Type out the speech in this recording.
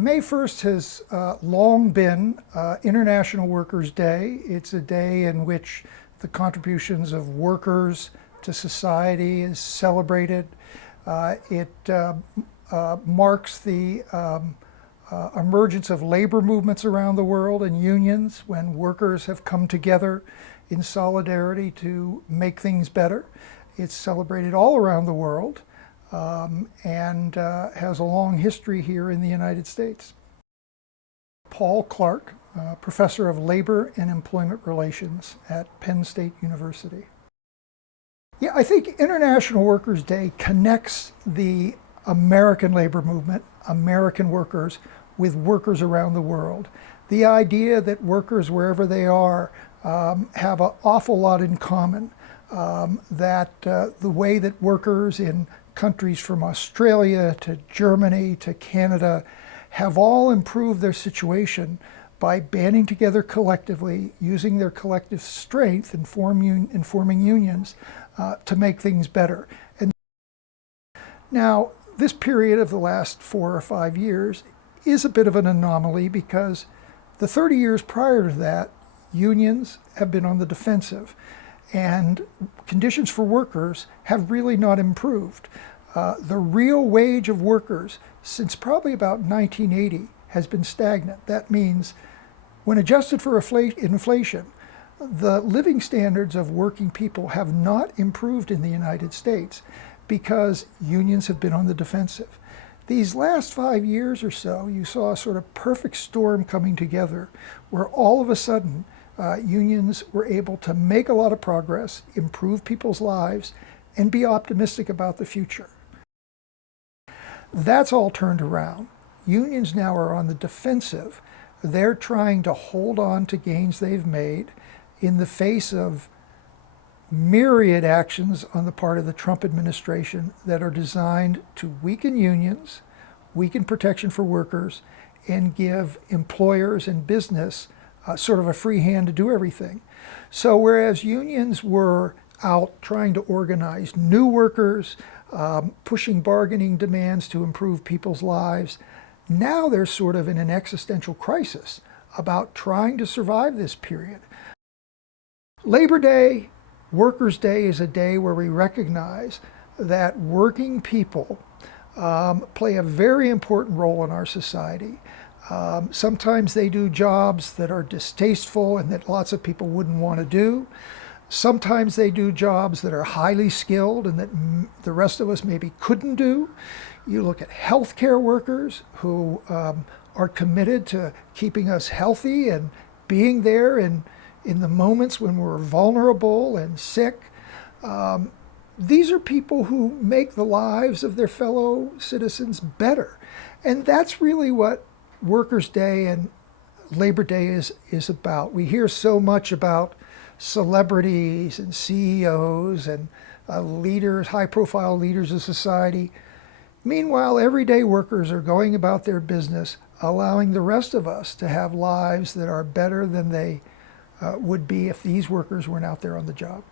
May 1st has long been International Workers' Day. It's a day in which the contributions of workers to society is celebrated. It marks the emergence of labor movements around the world and unions when workers have come together in solidarity to make things better. It's celebrated all around the world. And has a long history here in the United States. Paul Clark, Professor of Labor and Employment Relations at Penn State University. Yeah, I think International Workers' Day connects the American labor movement, American workers, with workers around the world. The idea that workers, wherever they are, have an awful lot in common. That the way that workers in countries from Australia to Germany to Canada have all improved their situation by banding together collectively, using their collective strength in forming unions to make things better. And now, this period of the last 4 or 5 years is a bit of an anomaly because the 30 years prior to that, unions have been on the defensive. And conditions for workers have really not improved. The real wage of workers since probably about 1980 has been stagnant. That means when adjusted for inflation, the living standards of working people have not improved in the United States because unions have been on the defensive. These last 5 years or so, you saw a sort of perfect storm coming together where all of a sudden unions were able to make a lot of progress, improve people's lives, and be optimistic about the future. That's all turned around. Unions now are on the defensive. They're trying to hold on to gains they've made in the face of myriad actions on the part of the Trump administration that are designed to weaken unions, weaken protection for workers, and give employers and business sort of a free hand to do everything. So whereas unions were out trying to organize new workers, pushing bargaining demands to improve people's lives, now they're sort of in an existential crisis about trying to survive this period. Labor Day, Workers' Day is a day where we recognize that working people play a very important role in our society. Sometimes they do jobs that are distasteful and that lots of people wouldn't want to do. Sometimes they do jobs that are highly skilled and that the rest of us maybe couldn't do. You look at healthcare workers who are committed to keeping us healthy and being there in the moments when we're vulnerable and sick. These are people who make the lives of their fellow citizens better. And that's really what Workers' Day and Labor Day is about. We hear so much about celebrities and CEOs and leaders, high-profile leaders of society. Meanwhile, everyday workers are going about their business, allowing the rest of us to have lives that are better than they would be if these workers weren't out there on the job.